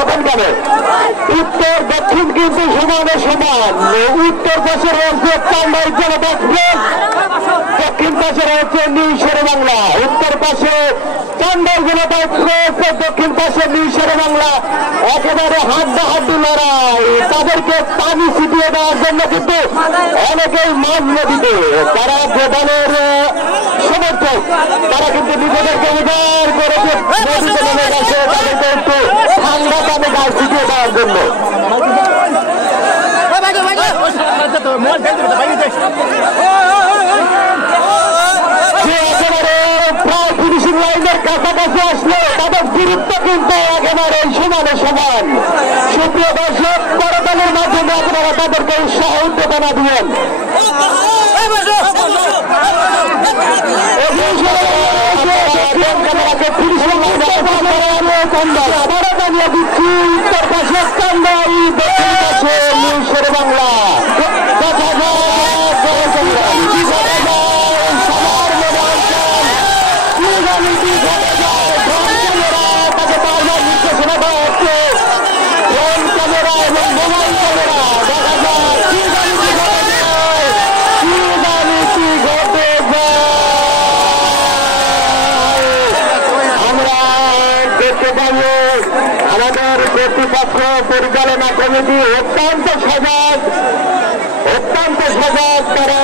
ওখানকারে উত্তর দক্ষিণ কিন্তু সমানে সমান। উত্তর পাশে রয়েছে টাঙ্গাইল জনতা এক্সপ্রেস, দক্ষিণ পাশে রয়েছে নিউ শেরে বাংলা। উত্তর পাশে টাঙ্গাইল জনতা এক্সপ্রেস, দক্ষিণ পাশে নিউ শেরে বাংলা। একেবারে হাড্ডাহাড্ডি লড়াই। তাদেরকে পানি ছিটিয়ে দেওয়ার জন্য কিন্তু অনেকেই মাঝ নদীতে তারা যে দলের সমর্থক তারা কিন্তু নিজেদেরকে উদার করে নদীতে নেমে গেছে তাদেরকে একটু ঠান্ডা পানি গাছ ছিটিয়ে দেওয়ার জন্য। প্রায় ফিনিশিং লাইনের কাছাকাছি আসলে তাদের গুরুত্ব কিন্তু একেবারে সমানে সমান। সুপ্রিয় দর্শক, করতালির মাধ্যমে আপনারা তাদেরকে উৎসাহ উদ্দীপনা দিবেন। আবারও জানিয়ে দিচ্ছি, উত্তর পাশে টাঙ্গাইল, দক্ষিণ পাশে নিউ শেরে বাংলা। তাকে বারবার নির্দেশনা দেওয়া হচ্ছে ড্রোন ক্যামেরা এবং মোবাইল ক্যামেরা। দেখা যায় কি জানি কি ঘটে যায়, কি জানি কি ঘটে যায়। আমরা দেখতে পাবো আমাদের কর্তৃপক্ষ পরিচালনা কমিটি অত্যন্ত সজাগ তারা